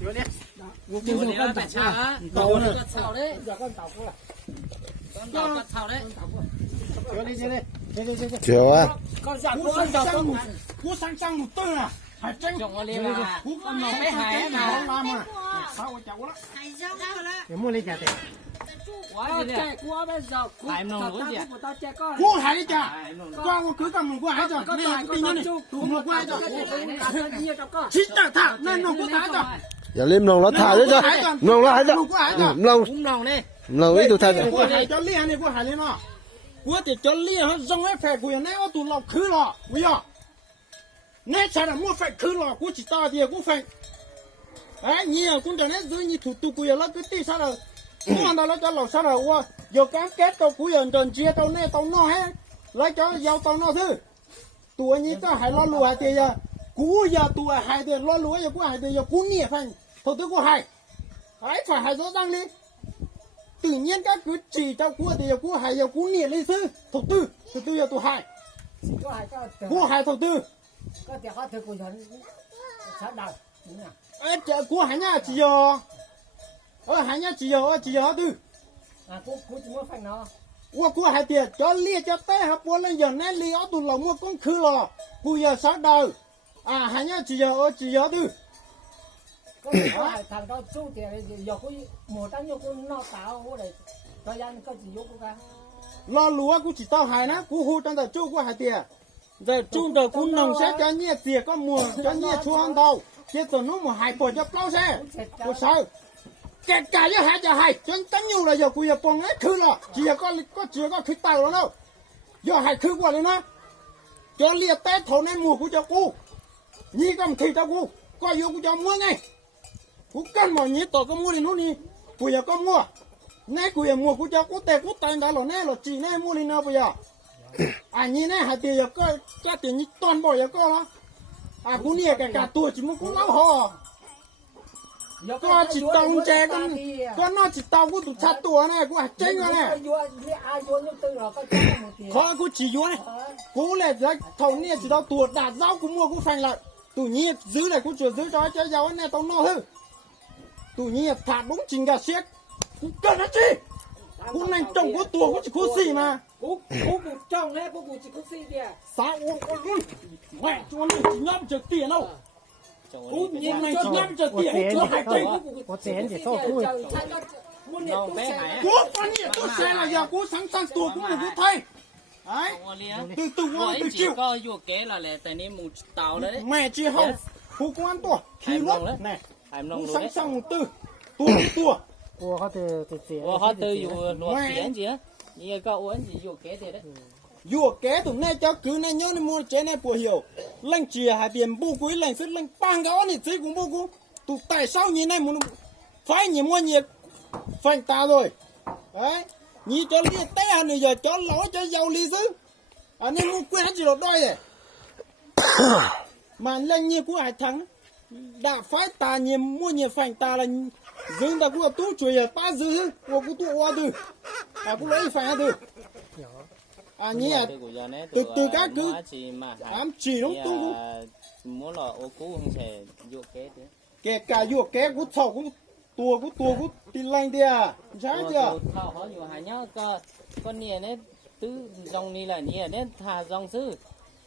有点，我跟你说，干啥？搞呢，草的，要干打过来，干草的，有点，tiểu á cú sang sang một tư à, phải tranh, trồng lên là cú con nó phải hài mà, làm mà, sao mà cháu đó, để mua lấy chả thế, quá gì nè, cua bây giờ hài nồng luôn gì, cú hái chả, con cứ cầm một cú hái chả, này tự nhiên này, một cú hái chả, chín chả thả, nên nó cú hái chả, giờ lim nòng nó thả đấy cho nòng nó hái cho nòng cũng nồng đi, nòng ấy tụi thả cho cú hái cho liền này cú hái lên nó, cú thì cho liền nó rong ấy phải cú này nó tụt lọc khứ lọ, bây giờ, nãy sao là mua phải khứ lọ, cú chỉ to thì cú phải, ấy nhiều cũng cho nên dưới như thủ tục cú giờ nó cứ tí sao là mua đó nó cho lọc sao là qua, giờ cam kết tao cú giờ trần chia tao nè tao no hết, lấy cho giàu tao no thứ, tuổi như tao hay lo lùa hay thì giờ cú giờ tuổi hay thì lo lùa giờ cú hay thì giờ cú nhẹ phải, thôi tôi cú hay, ấy phải hay rõ ràng đi, tự nhiên các cứ chỉ tao cú thì giờ cú hay giờ cú nhẹ lên thứ, thôi tôi giờ tôi hay, cú hay thôi tôi, có thể có thể của hắn sát đầu, ấy cú hay nha chỉ giờ, hay nha chỉ giờ tôi. cú chỉ muốn phanh nó, cú hai tiền cho lia cho té hấp bún lên giờ nãy lia tụi lòng mua con khư lò, cú giờ sát đầu, hai nhá chỉ giờ tư, có thể có thằng đó chú thì giờ cú một tháng nhiều cú nó tạo cú này, thời gian có gì cú cả, lo lúa cú chỉ tao hai ná, cú hú trong giờ chú cú hai tiền, giờ chú giờ cú nồng sẽ cho nhẹ tiền có mùa cho nhẹ chua ăn đầu, chứ tụi nó mà hai bò cho plau xe, cú sao, kẹt cả cho hai cho tánh nhiều là giờ cú giờ bông lấy khư lò, chỉ có khư tàu đó đâu, giờ hai khư qua lên nó. Cho lia té thầu nên mùa của cho cô nhi cầm thịt cho cô coi vô của cho mua ngay cô cần mà nhí tổ có mua thì nó đi cô giờ có mua nay cô giờ mua của cho cô tè cô tay đã rồi nay là chỉ nay mua đi nào bây giờ nhi nay hai tiền giờ có tiền nhí toàn bộ giờ có đó cô nia cả tuổi chỉ muốn cô lau hò có chỉ tàu chè con nó chỉ tàu của tụi chặt tuổi này cô hạt chênh rồi này khó cô chỉ vô này cô là thầu nia chỉ tao tuổi đạt rau cô mua cô phanh lại tụi nhia giữ này cô chưa giữ cho rau này tao no hư tụi nhia thả đúng trình gà xiếc cô cần nó chi cô này trồng cô tuổi cô chỉ cô xì mà cú trồng đấy cú chỉ cú xì kìa, sao mẹ cho nó chỉ nhắm chờ tiền đâu cú nhìn này chỉ nhắm chờ tiền cho hai cây có tiền thì sao cú nồng bé hài, cú con nhia cú xe là giờ cú sáng tuổi cú mình cứ thay đấy từ qua từ chỉ chiều có vô kế là lệ tại nên một tàu đấy, mẹ chị hậu phụ quan tuổi khi lúc này hài nồng cú luôn đấy, sáng một tư tua cua có thể tiền, họ từ vô luộc tiền gì á, như có uống gì vô kế thế đấy. dù kế tụi này cho cứ này nhớ này mua chế này bùa hiểu lanh chìa hai tiền bu quý lanh sức lanh bang cái này chỉ cũng bu cũng tụi tại sao như này muốn phải nhiều mua nhiệt phanh ta rồi đấy như cho lia té này giờ cho lỗ cho giàu ly chứ nên mua quên hết gì đâu đôi này mà lên như của hai thắng đã phải ta nhiều mua nhiều phanh ta là dương ta của tú chuối ta dư của tú qua từ cũng lấy phanh từ nhỉ từ các cứ ám chỉ đúng tung muốn là ô cú không thể vô kế thế, kể cả vô kế của thầu của tin lành đi trái chưa thao họ nhiều hài nhá con nia đấy tứ dòng ni là nia đấy thà dòng sư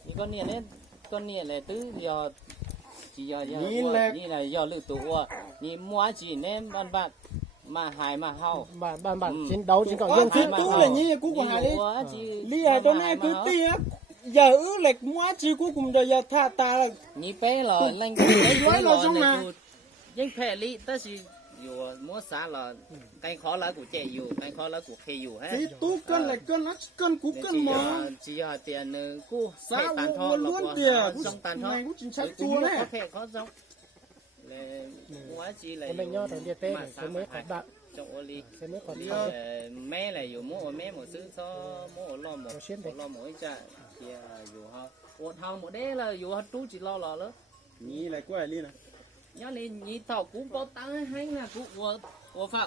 thì con nia là tứ giờ chỉ giờ như là giờ lựa tụ như mua chỉ nên ban bạc mà hài mà hao bạn chiến đấu chỉ còn dân thứ tú là như cú của hài đi lý hài tối nay cứ tia giờ ứ lệch mua chỉ cú cùng giờ tha ta là như bé là lanh nói là xong mà nhưng phe lý ta chỉ dù mua xa là cái khó là của trẻ dù cái khó là của khi dù hết thì tú cân là cân nó cân cú cân mà chỉ giờ tiền cú sao tàn thọ là luôn tiền trong tàn thọ này cũng chính xác tua này có thể có giống mua chỉ là mình nhớ thằng địa tê này số mấy còn đạn trong ô ly số mấy còn mẹ là dù mua mẹ một xứ cho mua lo một lo mỗi chả thì dù họ một thằng một đế là dù họ chú chỉ lo nữa nhí lại quay đi này nhớ lên nhí thọ cũng có tăng hay là cũng của phải